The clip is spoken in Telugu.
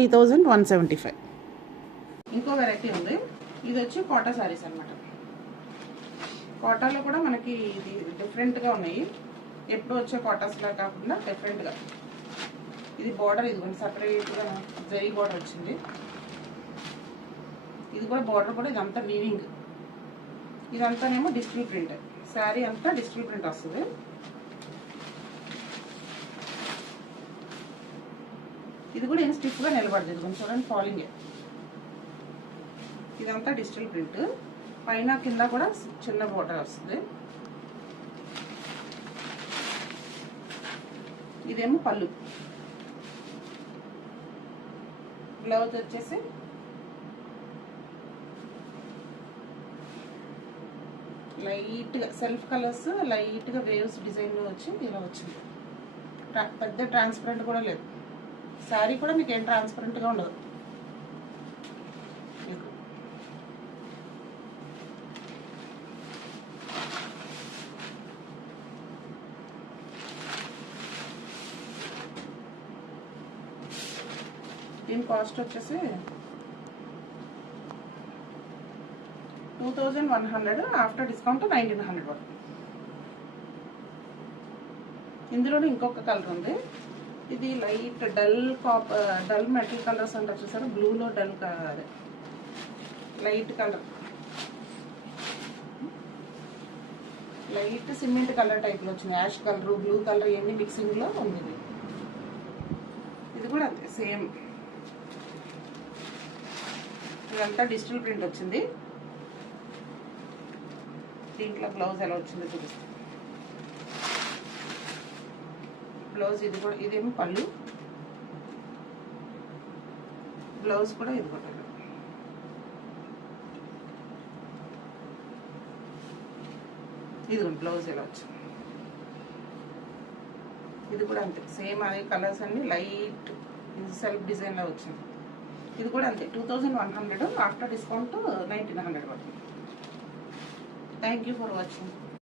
3175. ఇంకో వెరైటీ ఉంది. ఇది వచ్చి కోటా సారీస్ అన్నమాట. కోటాలో కూడా మనకి ఇది డిఫరెంట్గా ఉన్నాయి. ఎప్పుడు వచ్చే కోటాస్లా కాకుండా డిఫరెంట్గా. ఇది బార్డర్ ఇదిగోండి సపరేట్గా జరీ బార్డర్ వచ్చింది. ఇది కూడా బార్డర్ కూడా ఇదంతా వీవింగ్. ఇదంతానేమో డిజిటల్ ప్రింట్. శారీ అంతా డిజిటల్ ప్రింట్ వస్తుంది. ఇది కూడా ఏం స్టిఫ్గా నిలబడదు. ఇది కొంచెం చూడండి ఫాలింగ్. ఇదంతా డిజిటల్ ప్రింట్. పైన కింద కూడా చిన్న బోర్డర్ వస్తుంది. ఇదేమో పళ్ళు. బ్లౌజ్ వచ్చేసి లైట్గా సెల్ఫ్ కలర్స్ లైట్గా వేవ్స్ డిజైన్లో వచ్చి ఇలా వచ్చింది. పెద్ద ట్రాన్స్పరెంట్ కూడా లేదు. శారీ కూడా మీకు ఏం ట్రాన్స్పరెంట్గా ఉండదు. దీని కాస్ట్ వచ్చేసి 2100. ఆఫ్టర్ డిస్కౌంట్ 1900 వరకు. ఇందులోనే ఇంకొక కలర్ ఉంది. ఇది లైట్ డల్ మెటల్ కలర్స్ అంటారు చూసారా, బ్లూలో dull colour, light colour, light cement colour టైప్లో వచ్చింది. యాష్ కలర్, బ్లూ కలర్ ఇవన్నీ మిక్సింగ్లో ఉంది. ఇది కూడా అంతే సేమ్. ఇదంతా డిజిటల్ ప్రింట్ వచ్చింది. దీంట్లో బ్లౌజ్ ఎలా వచ్చిందో చూపిస్తాను. బ్లౌజ్ ఇది కూడా, ఇదేమో పళ్ళు. బ్లౌజ్ కూడా ఇది కూడా ఇది బ్లౌజ్ ఎలా వచ్చింది. ఇది కూడా అంతే సేమ్. అదే కలర్స్ అన్ని లైట్ సెల్ఫ్ డిజైన్లో వచ్చింది. ఇది కూడా అంతే 2100. ఆఫ్టర్ డిస్కౌంట్ 1900 పడుతుంది. Thank you for watching.